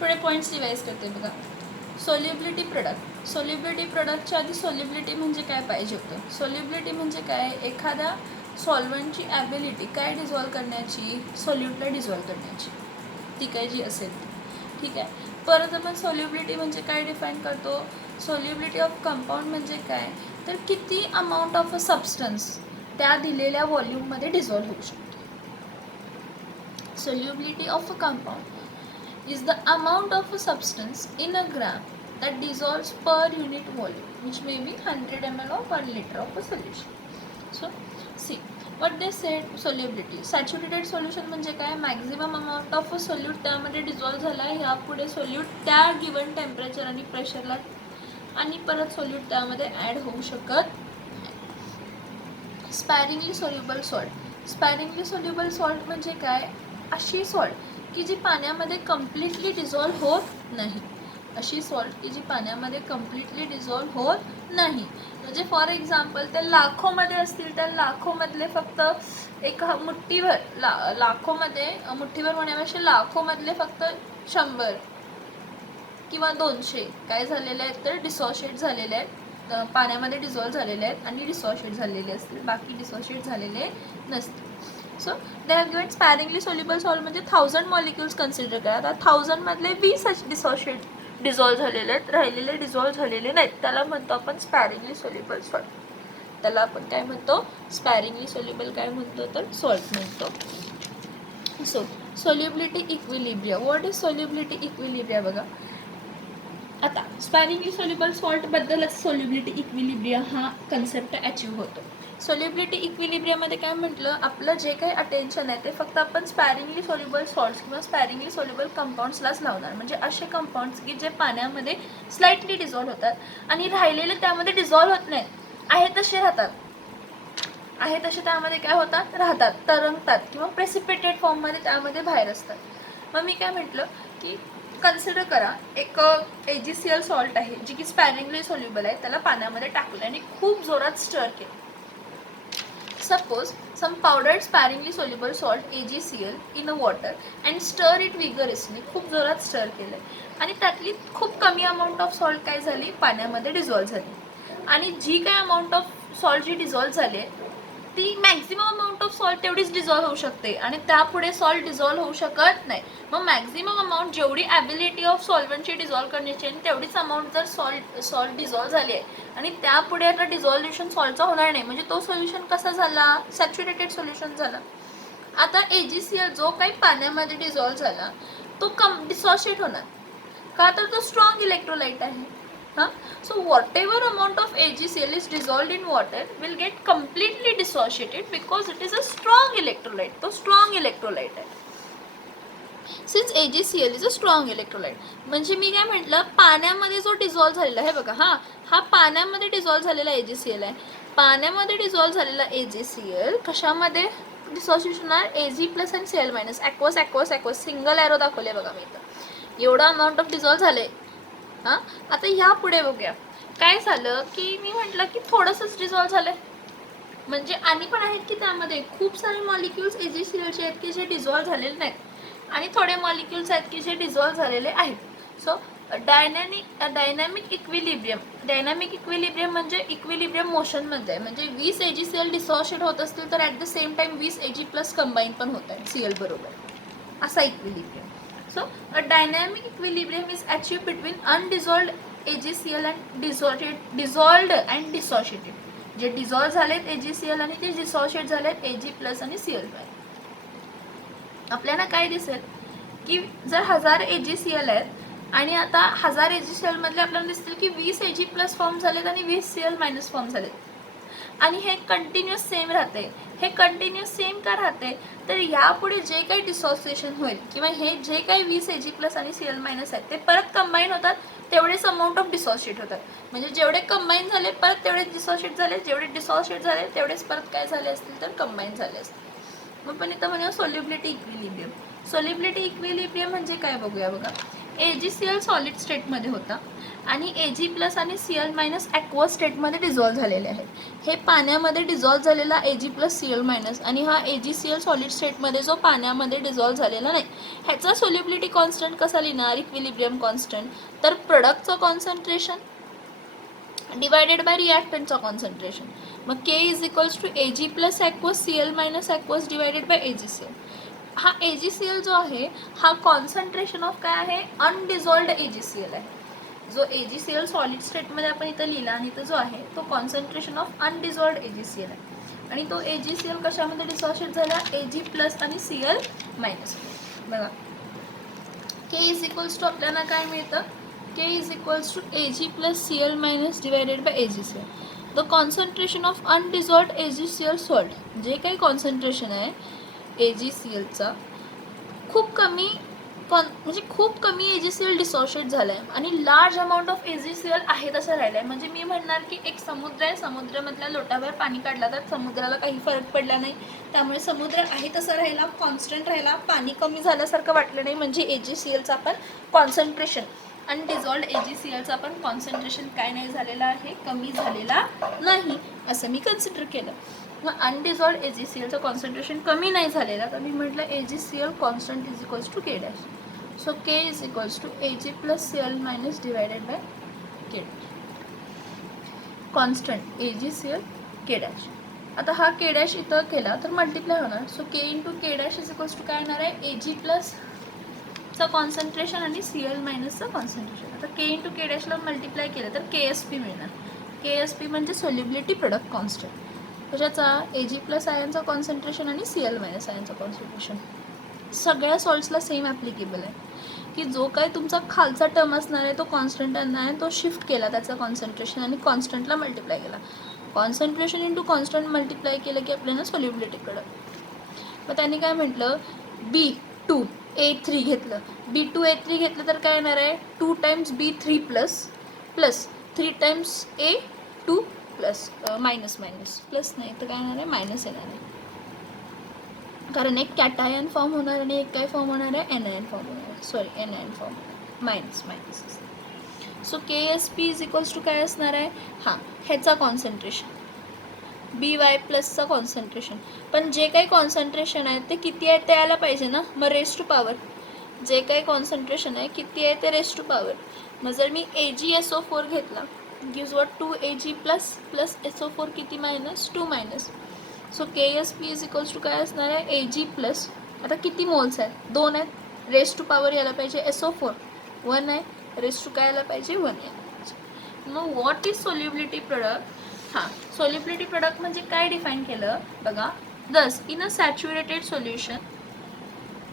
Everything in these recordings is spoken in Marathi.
थोडे पॉईंट्स रिवाइज करते बघा. Solubility product. सोल्युबिलिटी प्रोडक्टच्या आधी सोल्युबिलिटी म्हणजे काय पाहिजे होतं. सोल्युबिलिटी म्हणजे काय, एखाद्या सॉल्व्हंटची ॲबिलिटी काय डिझॉल्व करण्याची, सोल्यूटला डिझॉल्व करण्याची, ती काय जी असेल ती. ठीक आहे. परत आपण सोल्युबिलिटी म्हणजे काय डिफाईन करतो. सोल्युबिलिटी ऑफ कंपाऊंड म्हणजे काय, तर किती अमाऊंट ऑफ अ सबस्टन्स त्या दिलेल्या व्हॉल्यूममध्ये डिझॉल्व होऊ शकतो. Solubility of a compound is the amount of a substance in a gram that dissolves per unit volume, which may be 100 ml or 1 liter of a solution. So, see what they said. Solubility. Saturated solution म्हणजे काय, maximum amount of a solute त्यामध्ये डिझॉल्व झाला आहे. यापुढे सोल्यूट त्या गिवन टेम्परेचर आणि प्रेशरला आणि परत सोल्यूट त्यामध्ये ॲड होऊ शकत. स्पॅरिंगली soluble salt. Sparingly soluble salt म्हणजे काय, अशी सॉल्ट की जी पाण्यामध्ये कम्प्लिटली डिझॉल्व होत नाही. अशी सॉल्ट की जी पाण्यामध्ये कम्प्लिटली डिझॉल्व होत नाही. म्हणजे फॉर एक्झाम्पल त्या लाखोमध्ये असतील, त्या लाखोमधले फक्त एक मुठ्ठीभर, लाखोमध्ये मुठ्ठीभर म्हणण्यापेक्षा लाखोमधले फक्त 100 किंवा 200 काय झालेले आहेत तर डिसोशिएट झालेले आहेत, पाण्यामध्ये डिझॉल्व झालेले आहेत आणि डिसोशिएट झालेले असतील, बाकी डिसोशिएट झालेले नसतील. So they have given sparingly soluble salt म्हणजे 1000 मॉलिक्युल्स कन्सिडर करा. आता 1000 मधले 20 डिसोशिएट डिझॉल्व झालेले आहेत, राहिलेले डिझॉल्व झालेले नाहीत. त्याला म्हणतो आपण स्पॅरिंगली सोल्युबल सॉल्ट. त्याला आपण काय म्हणतो, स्पॅरिंगली सोल्युबल काय म्हणतो तर सॉल्ट म्हणतो. So solubility equilibria. What is solubility equilibria बघा. आता स्पॅरिंगली सोल्युबल सॉल्टबद्दलच सोल्युबिलिटी इक्विलिब्रिया हा कन्सेप्ट अचीव होतो. सोल्युबिलिटी इक्विलिब्रियामध्ये काय म्हटलं, आपलं जे काही अटेन्शन आहे ते फक्त आपण स्पॅरिंगली सोल्युबल सॉल्ट्स किंवा स्पॅरिंगली सोल्युबल कंपाऊंड्सलाच लावणार. म्हणजे असे कंपाऊंड्स की जे पाण्यामध्ये स्लाइटली डिझॉल्व होतात आणि राहिलेले त्यामध्ये डिझॉल्व होत नाहीत, आहे तसे राहतात. आहे तसे त्यामध्ये काय होतात, राहतात, तरंगतात किंवा प्रेसिपिटेड फॉर्ममध्ये त्यामध्ये बाहेर असतात. मग मी काय म्हटलं की कन्सिडर करा एक AgCl सॉल्ट आहे जी की स्पॅरिंगली सोल्युबल आहे. त्याला पाण्यामध्ये टाकलं आणि खूप जोरात स्टर केलं. Suppose some powdered sparingly soluble salt AgCl in a water and stir it vigorously. खूप जोरात स्टर केलं आणि त्यातली खूप कमी अमाऊंट ऑफ सॉल्ट काय झाली, पाण्यामध्ये डिझॉल्व झाली. आणि जी काय अमाऊंट ऑफ सॉल्ट जी डिझॉल्व झाली ती मॅक्झिमम अमाऊंट ऑफ सॉल्ट तेवढीच डिझॉल्व होऊ शकते आणि त्यापुढे सॉल्ट डिझॉल्व होऊ शकत नाही. मग मॅक्झिमम अमाऊंट जेवढी ॲबिलिटी ऑफ सॉल्व्हंटची डिझॉल्व करण्याची आणि तेवढीच अमाऊंट जर सॉल्ट डिझॉल्व झाली आहे आणि त्यापुढे आता डिझॉल्युशन सॉल्टचा होणार नाही, म्हणजे तो सोल्युशन कसा झाला, सॅच्युरेटेड सोल्युशन झाला. आता AgCl जो काही पाण्यामध्ये डिझॉल्व झाला तो डिसोशिएट होणार का, तर तो स्ट्रॉंग इलेक्ट्रोलाइट आहे. So whatever amount of AgCl is dissolved in water will get completely dissociated because it is a strong electrolyte. तो strong electrolyte आहे. Since AgCl is a strong electrolyte. म्हणजे मी काय म्हटलं, पाण्यामध्ये जो डिझॉल्व झालेला आहे बघा, हा पाण्यामध्ये डिझॉल्व झालेला AgCl आहे. पाण्यामध्ये डिझॉल्व झालेला AgCl कशामध्ये डिसोशिएट होणार, Ag प्लस आणि Cl मायनस. ॲक्वस सिंगल ॲरो दाखवले बघा मी इथं. एवढा अमाऊंट ऑफ डिझॉल्व झाले. आता ह्या पुढे बघूया काय झालं की मी म्हटलं की थोडंसंच डिझॉल्व झालंय, म्हणजे आणि पण आहेत की त्यामध्ये खूप सारे मॉलिक्युल्स AgClचे आहेत की जे डिझॉल्व झालेले नाहीत आणि थोडे मॉलिक्युल्स आहेत की जे डिझॉल्व झालेले आहेत. सो डायनॅमिक इक्विलिब्रियम म्हणजे इक्विलिब्रियम मोशनमध्ये आहे. म्हणजे 20 AgCl डिसोशिएट होत असतील तर at the same time 20 Ag plus combine पण होत आहे Cl बरोबर, असा equilibrium. So a dynamic equilibrium is achieved between undissolved AgCl and dissolved and dissociated. जे डिझॉल्व झालेत AgCl आणि ते डिसोशिएट झालेत Ag प्लस आणि Cl. आपल्याला काय दिसेल की जर 1000 AgCl आहेत आणि आता 1000 AgCl मधले आपल्याला दिसतील की 20 Ag प्लस फॉर्म झालेत आणि 20 Cl मायनस फॉर्म झालेत आणि हे कंटिन्युअस सेम राहते. हे कंटिन्युअस सेम का राहते, तर यापुढे जे काही डिसोसिएशन होईल किंवा हे जे काही 20 Ag प्लस आणि Cl मायनस आहेत ते परत कंबाईन होतात, तेवढेच अमाऊंट ऑफ डिसोशिएट होतात. म्हणजे जेवढे कंबाईन झाले परत तेवढेच डिसोशिएट झाले, जेवढे डिसोशिएट झाले तेवढेच परत काय झाले असतील तर कंबाईन झाले असतील. मग पण इथं म्हणूया सोल्युबिलिटी इक्विलिब्रियम. सोल्युबिलिटी इक्विलिब्रियम म्हणजे काय बघूया बघा. AgCl सॉलिड स्टेटमध्ये होता आणि Ag+ आणि Cl- ॲक्वस स्टेटमध्ये डिझॉल्व्ह झालेले आहेत. हे पाण्यामध्ये डिझॉल्व्ह झालेला Ag+ Cl- आणि हा AgCl सॉलिड स्टेटमध्ये जो पाण्यामध्ये डिझॉल्व्ह झालेला नाही, ह्याचा सोल्युबिलिटी कॉन्स्टंट कसा लिहिणार? Equilibrium constant. तर प्रोडक्टचं कॉन्सन्ट्रेशन डिवायडेड बाय रिॲक्टंटचं कॉन्सन्ट्रेशन. मग K = Ag+ aqueous Cl- aqueous divided by AgCl. हा AgCl जो आहे हा कॉन्सन्ट्रेशन ऑफ काय आहे? अनडिझॉल्व्ड AgCl आहे. जो AgCl सॉलिड स्टेटमध्ये आपण इथं लिहिला आणि इथं जो आहे तो कॉन्सन्ट्रेशन ऑफ अनडिझॉल्व्ड AgCl आहे आणि तो AgCl कशामध्ये डिसॉशिएट झाला? Ag+ आणि Cl-. बघा K आपल्याला काय मिळतं? K Ag+ Cl- divided by AgCl. The concentration of undissolved AgCl salt, जे काही कॉन्सन्ट्रेशन आहे AgClचा खूप कमी म्हणजे खूप कमी AgCl डिसॉशिएट झाला आहे आणि लार्ज अमाऊंट ऑफ AgCl आहे तसं राहिलं आहे. म्हणजे मी म्हणणार की एक समुद्र आहे, समुद्रामधल्या लोटावर पाणी काढला तर समुद्राला काही फरक पडला नाही, त्यामुळे समुद्र आहे तसा राहिला, कॉन्स्टंट राहिला, पाणी कमी झाल्यासारखं वाटलं नाही. म्हणजे AgClचा पण कॉन्सन्ट्रेशन अनडिझॉल्व्ड AgClचा पण कॉन्सन्ट्रेशन काय नाही झालेला आहे? कमी झालेला नाही, असं मी कन्सिडर केलं. मग अनडिझॉल्व्ड AgClचं कॉन्सन्ट्रेशन कमी नाही झालेलं, तर मी म्हटलं AgCl constant K'. So K Ag+ Cl- divided bye K'. Constant AgCl K'. आता हा K' इथं केला तर मल्टिप्लाय होणार. सो K × K' काय येणार आहे? Ag+ चं कॉन्सन्ट्रेशन आणि Cl- चं कॉन्सन्ट्रेशन. आता K × K' ला मल्टिप्लाय केलं तर KSP मिळणार. KSP म्हणजे सोल्युबिलिटी प्रोडक्ट कॉन्स्टंट. कशाचा? Ag+ आयनचं कॉन्सन्ट्रेशन आणि Cl- आयनचं कॉन्सन्ट्रेशन. सगळ्या सॉल्ट्सला सेम ॲप्लिकेबल आहे की जो काय तुमचा खालचा टर्म असणार आहे तो कॉन्स्टंट आहे, तो शिफ्ट केला त्याचा कॉन्सन्ट्रेशन आणि कॉन्स्टंटला मल्टिप्लाय केला. कॉन्सन्ट्रेशन इंटू कॉन्स्टंट मल्टिप्लाय केलं की आपल्याला सोल्युबिलिटी कळलं. मग त्यांनी काय म्हटलं? B2A3 घेतलं. B2A3 घेतलं तर काय येणार आहे? 2 times B3 plus 3 times A2 plus minus plus नाही तर काय येणार आहे? मायनस येणार आहे, कारण एक कॅटायन फॉर्म होणार आणि एक काय फॉर्म होणार आहे? एनायन फॉर्म होणार आहे. Sorry, anion form minus. So KSP काय असणार आहे? हां, ह्याचा कॉन्सन्ट्रेशन BY+चा कॉन्सन्ट्रेशन. पण जे काही कॉन्सन्ट्रेशन आहे ते किती आहे ते यायला पाहिजे ना, मग रेस टू पॉवर. जे काही कॉन्सन्ट्रेशन आहे किती आहे ते रेस टू पॉवर. मग जर मी AgSO4 घेतला gives what 2Ag+ plus SO4 किती? -2 सो KSP काय असणार आहे? Ag+. आता किती मोल्स आहेत? 2 आहेत. रेस टू पॉवर यायला पाहिजे SO4 1 आहे, रेस टू काय यायला पाहिजे? 1 यायला पाहिजे. मग व्हॉट इज सोल्युबिलिटी प्रोडक्ट? हां, सोल्युबिलिटी प्रोडक्ट म्हणजे काय डिफाईन केलं बघा. दस इन अ सॅच्युरेटेड सोल्युशन.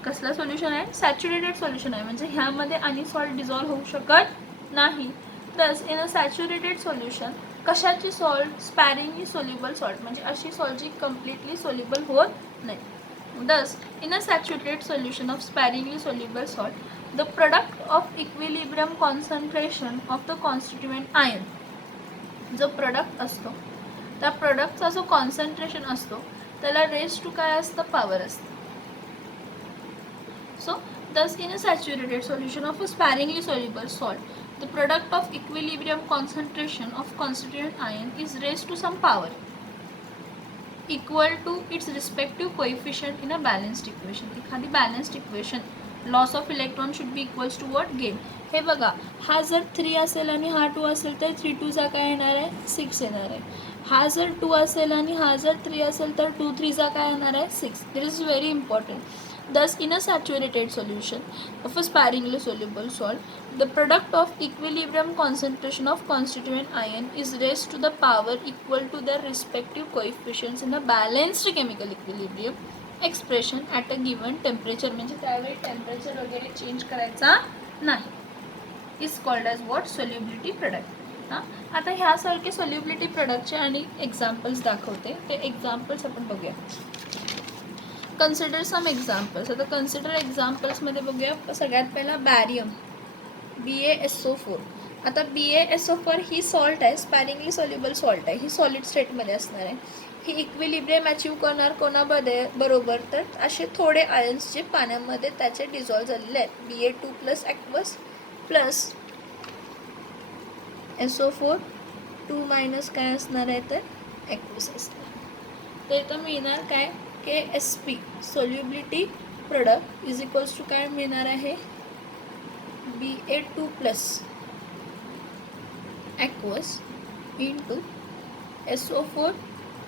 कसलं सोल्युशन आहे? सॅच्युरेटेड सोल्युशन आहे, म्हणजे ह्यामध्ये आणि सॉल्ट डिझॉल्व्ह होऊ शकत नाही. Thus in a saturated solution. कशाची सॉल्ट? स्पॅरिंगली सोल्युबल सॉल्ट, म्हणजे अशी सॉल्ट जी कम्प्लिटली सोल्युबल होत नाही. Thus in a saturated solution of sparingly soluble salt the product of equilibrium concentration of the constituent ion. जो प्रोडक्ट असतो त्या प्रोडक्टचा जो कॉन्सन्ट्रेशन असतो त्याला रेस टू काय असतं? पॉवर असतं. So thus in a saturated solution of a sparingly soluble salt the product of equilibrium concentration of constituent ion is raised to some power equal to its respective coefficient in a balanced equation. एखादी balanced equation loss of electron should be equals to what? Gain. हे बघा, हा जर 3 असेल आणि हा 2 असेल तर 3 2 काय येणार आहे? 6 येणार आहे. हा जर 2 असेल आणि हा जर 3 असेल तर 2 3 काय येणार आहे? 6. This is very important. Thus in a saturated solution of a sparingly soluble salt the product of equilibrium concentration of constituent ion is raised to the power equal to their respective coefficients in a balanced chemical equilibrium expression at a given temperature. म्हणजे त्यावेळी टेम्परेचर वगैरे चेंज करायचा नाही. Is called as what? Solubility product. हां, आता ह्यासारखे सोल्युबिलिटी प्रोडक्टचे आणि एक्झाम्पल्स दाखवते. ते एक्झाम्पल्स आपण बघूया. Consider some examples. आता कन्सिडर एक्झाम्पल्समध्ये बघूया. सगळ्यात पहिला बॅरियम BaSO4. आता BaSO4 ही सॉल्ट आहे, स्पॅरिंगली सोल्युबल सॉल्ट आहे, ही सॉलिड स्टेटमध्ये असणार आहे. ही इक्विलिब्रियम अचीव करणार कोणामध्ये बरोबर, तर असे थोडे आयन्स जे पाण्यामध्ये त्याचे डिझॉल्व झालेले आहेत. Ba2 plus aqueous plus SO4 2 minus काय असणार आहे तर ॲक्वस असणार. तर इथं मिळणार काय KSP solubility product is equals to काय मिळणार आहे Ba2 plus aqueous into SO4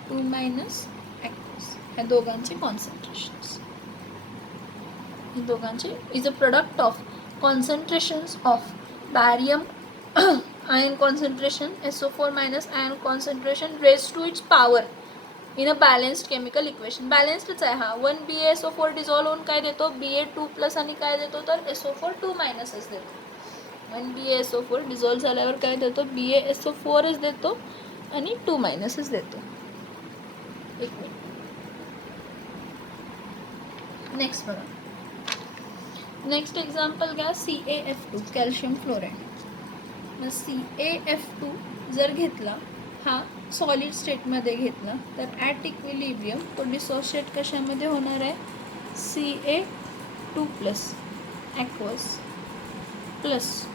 2 minus aqueous. ह्या दोघांचे कॉन्सन्ट्रेशन्स, हे दोघांचे is a product of concentrations of barium ion concentration SO4 minus ion concentration raised to its power in a balanced chemical equation. बॅलेन्स्डच आहे हा. 1 BaSO4 डिझॉल्व होऊन काय देतो Ba2 प्लस आणि काय देतो तर SO4 2 मायनसच देतो. 1 BaSO4 डिझॉल्व झाल्यावर काय देतो BaSO4च देतो आणि 2 मायनसच देतो. एक मिनिट. नेक्स्ट बघा, नेक्स्ट एक्झाम्पल घ्या CaF2 कॅल्शियम फ्लोराईड. मग CaF2 जर घेतला, हा सॉलिड स्टेटमध्ये घेतला तर ॲट इक्विलिब्रियम तो डिसोशिएट कशामध्ये होणार आहे Ca2 plus aqueous plus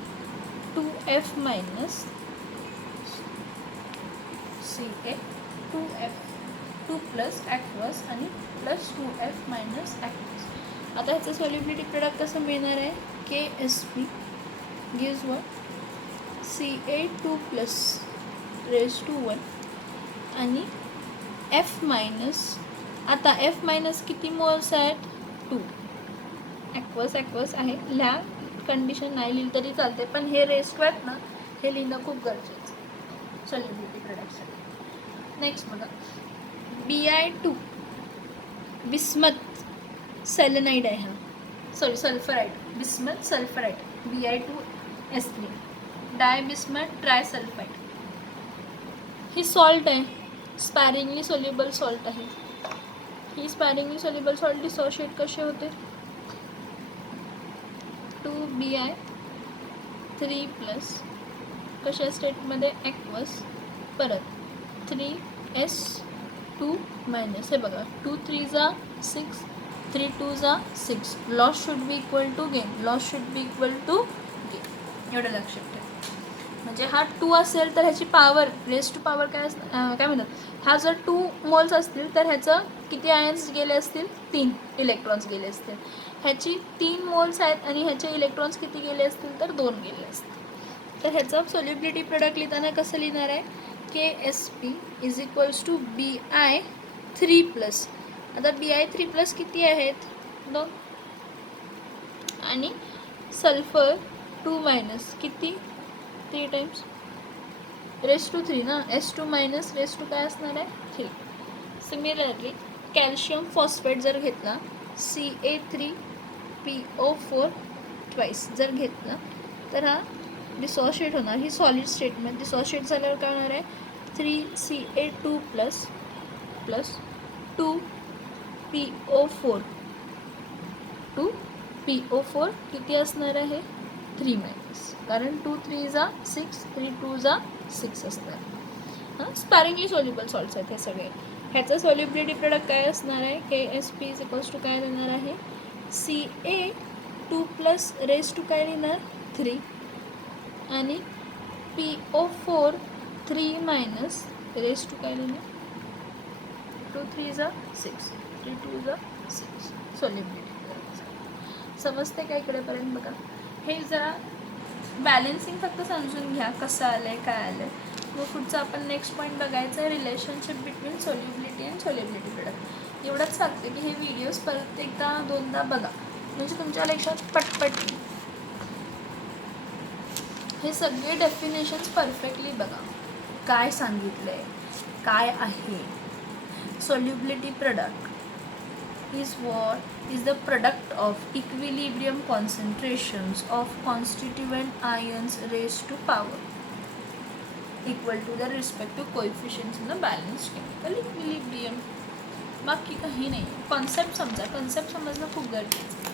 2F minus Ca2F2 plus aqueous आणि प्लस 2F मायनस ॲक्वस. आता ह्याचं सॉल्युबिलिटी प्रोडक्ट कसं मिळणार आहे KSP gives one Ca2 plus raise to 1 आणि F मायनस. आता F मायनस किती मोल्स आहेत 2. ॲक्वस आहे, ह्या कंडिशन नाही लिहिली तरी चालते, पण हे रेज टू आहेत ना, हे लिहिणं खूप गरजेचं सॉल्युबिलिटी प्रोडक्टसाठी. नेक्स्ट बघा Bi2 बिस्मथ सेलेनाइड आहे हा, सॉरी सल्फराइड, बिस्मथ सल्फराइड Bi2S3 डायबिस्मथ ट्रायसल्फाइड. ही सॉल्ट आहे, स्पॅरिंगली सोल्युबल सॉल्ट आहे. ही स्पॅरिंगली सोल्युबल सॉल्ट डिसोशिएट कसे होते 2Bi3 प्लस कशा स्टेटमध्ये ॲक्वस परत 3S2 मायनस. हे बघा 2 3 जा 6 3 2 जा 6. Loss should be equal to gain, loss should be equal to gain, एवढं लक्षात ठेवा. म्हणजे हा 2 असेल तर ह्याची पॉवर रेज टू पॉवर काय म्हणतात, हा जर 2 मोल्स असतील तर ह्याचं किती आयन्स गेले असतील 3 इलेक्ट्रॉन्स गेले असतील. ह्याची 3 मोल्स आहेत आणि ह्याचे इलेक्ट्रॉन्स किती गेले असतील तर 2 गेले असतील. तर ह्याचं सोल्युबिलिटी प्रोडक्ट लिहिताना कसं लिहिणार आहे KSP is equals to Bi3 plus. आता Bi3 प्लस किती आहेत 2 आणि सल्फर 2 मायनस किती 3 टाइम्स रेज टू 3 ना, S2 मायनस रेज टू काय असणार आहे 3. सिमिलरली कॅल्शियम फॉस्फेट जर घेतला Ca3PO4 ट्वाईस जर घेतला तर हा डिसोशिएट होणार. ही सॉलिड स्टेटमध्ये डिसोशिएट झाल्यावर काय होणार आहे 3Ca2 plus plus 2PO4 2PO4 किती असणार आहे 3 मायनस, कारण 2 3 जा 6 3 2 जा 6 असणार. हां, स्पॅरिंगली सोल्युबल सॉल्ट्स आहेत हे सगळे. ह्याचं सोल्युबिलिटी प्रोडक्ट काय असणार आहे KSP इज इक्वल्स टू काय देणार आहे Ca2 प्लस रेज टू काय लिहिणार 3 आणि PO4 3 मायनस रेज टू काय लिहिणार 2 3 जा 6 3 2 जा 6. सोल्युबिलिटी समजते का इकडेपर्यंत बघा. हे जरा बॅलेन्सिंग फक्त समजून घ्या कसं आलं आहे काय आलं आहे. मग पुढचं आपण नेक्स्ट पॉईंट बघायचं आहे relationship between solubility and solubility product. एवढंच सांगते की हे व्हिडिओज परत एकदा 2दा बघा म्हणजे तुमच्या लक्षात पटपट. हे सगळे डेफिनेशन्स परफेक्टली बघा काय सांगितलं आहे काय आहे. Solubility product is what is the product of equilibrium concentrations of constituent ions raised to power equal to their respective coefficients in the balanced chemical equilibrium. बाकी काही नाही. कॉन्सेप्ट समजा, कॉन्सेप्ट समजणं खूप गरजेचं.